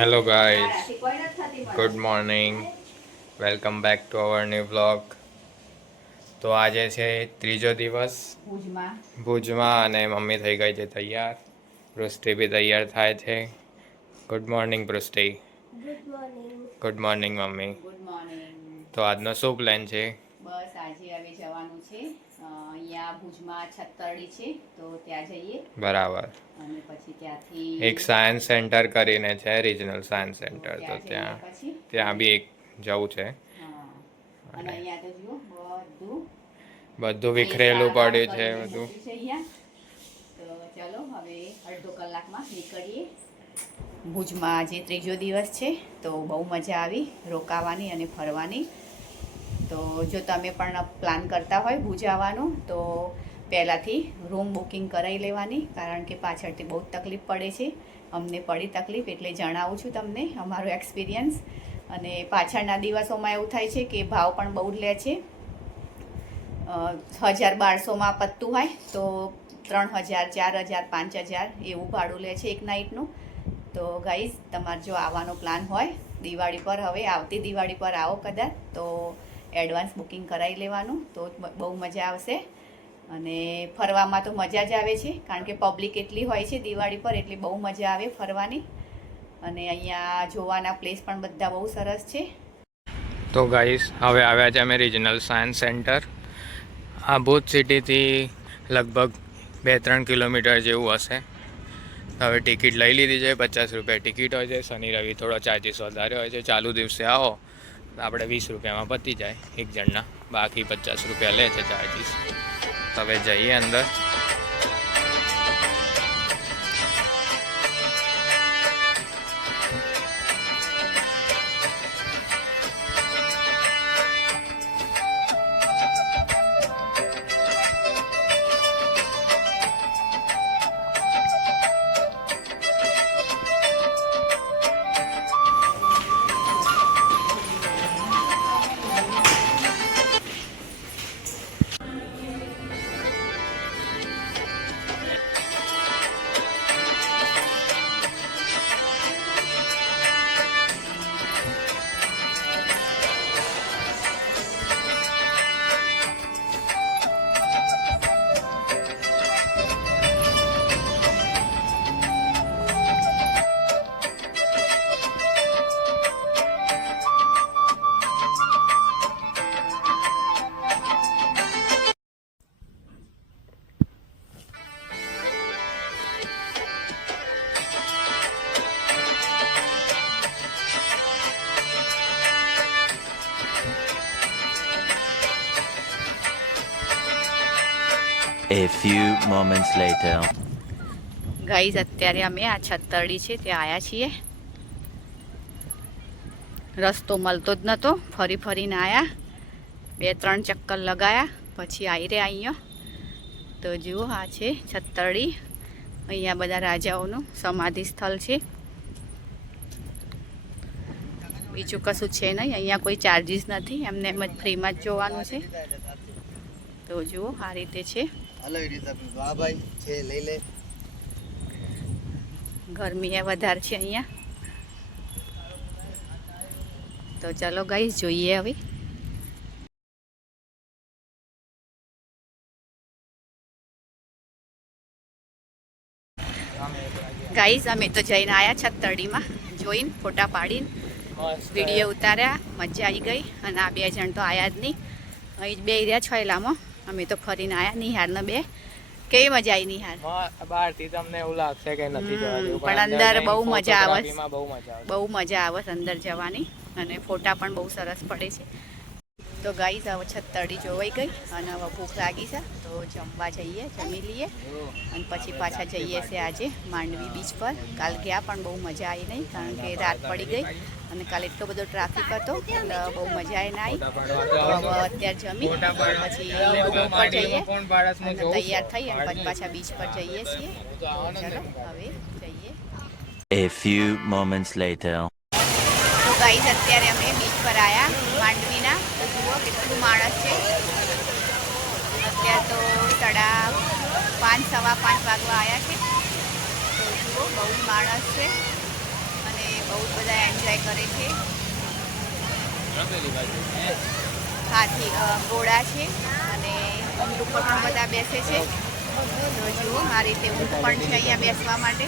Hello guys good morning welcome back to our new blog તો આજે છે ત્રીજો દિવસ. ભુજમાં. અને મમ્મી થઈ ગઈ છે તૈયાર. વૃષ્ટિ બી તૈયાર થાય છે. Good morning Vrushti. Good morning mummy. તો આજનો શું પ્લાન છે? બસ આજે હવે જવાનું છે. અહીંયા ભુજમાં છત્તરડી છે તો ત્યાં જઈએ. બરાબર. અને પછી ત્યાંથી એક સાયન્સ સેન્ટર કરીને છે રિજનલ સાયન્સ સેન્ટર તો ત્યાં ત્યાં બી એક જવું છે. અને અહીંયા તો જુઓ બધું બધું વિખરેલું પડ્યું છે બધું. તો ચાલો હવે અડધો કલાકમાં નીકળીએ. ભુજમાં આજે ત્રીજો દિવસ છે તો બહુ મજા આવી રોકાવાની અને ફરવાની. તો જો તમે પણ પ્લાન કરતા હોય ભુજ આવવાનું, તો પહેલાંથી રૂમ બુકિંગ કરાવી લેવાની, કારણ કે પાછળથી બહુ તકલીફ પડે છે. અમને પડી તકલીફ, એટલે જણાવું છું તમને અમારો એક્સપિરિયન્સ અને પાછળના દિવસોમાં એવું થાય છે કે ભાવ પણ બહુ જ લે છે. હજાર બારસોમાં પત્તું હોય, તો ત્રણ હજાર, ચાર હજાર, પાંચ હજાર એવું ભાડું લે છે એક નાઇટનું તો ગાઈઝ તમારે જો આવવાનો પ્લાન હોય, દિવાળી પર, હવે આવતી દિવાળી પર આવો કદાચ. તો એડવાન્સ બુકિંગ કરાવી લેવાનું તો બહુ મજા આવશે. અને ફરવામાં તો મજા જ આવે છે, કારણ કે પબ્લિક એટલી હોય છે દિવાળી પર એટલે બહુ મજા આવે ફરવાની. અને અહીંયા જોવાના પ્લેસ પણ બધા બહુ સરસ છે. તો ગાઈસ, હવે આવ્યા છે અમે રિજનલ સાયન્સ સેન્ટર. આ ભુજ સિટીથી લગભગ બે ત્રણ કિલોમીટર જેવું હશે. હવે ટિકિટ લઈ લીધી છે, પચાસ રૂપિયા ટિકિટ હોય છે, શનિ રવિ થોડો ચાર્જીસ વધારે હોય છે, ચાલુ દિવસે આવો. આપણે વીસ રૂપિયામાં પતી જાય એક જણના. બાકી પચાસ રૂપિયા લે છે ચાર્જીસ હવે જઈએ અંદર. A few moments later. Guys અત્યારે અમે આ છત્તરડી છે, ત્યાં આવ્યા છીએ. રસ્તો મળતો જ નહોતો ફરી ફરીને આવ્યા બે, ત્રણ ચક્કર લગાયા. પછી આવી રહ્યા અહીંયા. તો જુઓ, આ છે છત્તરડી. અહીંયા બધા રાજાઓનું સમાધિ સ્થળ છે. બીજું કશું છે નહીં. અહીંયા કોઈ ચાર્જીસ નથી. એમને એમ જ ફ્રીમાં જ જોવાનું છે. તો જુઓ, આ રીતે છે. હાલો એ રીતે ભાઈ છે લઈ લે. ગરમી એ વધારે છે અહીંયા. તો ચાલો ગઈ જોઈએ હવે. ગાઈઝ અમે તો જઈને આવ્યા છત્તરડીમાં. જોઈને ફોટા પાડીને વીડિયો ઉતાર્યા મજા આવી ગઈ. અને આ બે જણ તો આયા જ નહીં. અહીં જ બે રહ્યા છોયલામાં. અમે તો ફરીને આવ્યા નિહાળને બે. કેવી મજા આવી નિહાળ? બહારથી તમને એવું લાગશે કે નથી પણ અંદર બહુ મજા આવે. બહુ મજા આવે બહુ મજા આવે અંદર જવાની. અને ફોટા પણ બહુ સરસ પડે છે. તો ગાઈઝ, હવે છત્તરડી જોવાઈ ગઈ અને હવે ભૂખ લાગી છે, તો જમવા જઈએ, જમી લઈએ. અને પછી પાછા જઈએ છે આજે માંડવી બીચ પર. કાલ ગયા પણ બહુ મજા આવી નહીં, કારણ કે રાત પડી ગઈ અને કાલે એટલો બધો ટ્રાફિક હતો, એટલે બહુ મજા આવી ના આવી હવે અત્યારે જમી, પછી ઉપર જઈએ અને તૈયાર થઈ અને પછી પાછા બીચ પર જઈએ છીએ. ચલો, હવે જઈએ. A few moments later. Guys, અત્યારે અમે બીચ પર આવ્યા માંડવીના. તો જુઓ કેટલું માણસ છે. અત્યારે તો સાડા પાંચ, સવા પાંચ વાગવા આવ્યા છે. તો જુઓ, બહુ માણસ છે. અને બહુ જ બધા એન્જોય કરે છે. હાથી ગોળા છે અને ઉપર પણ બધા બેસે છે. તો જુઓ મારી રીતે ઊંઘ પણ છે અહીંયા બેસવા માટે.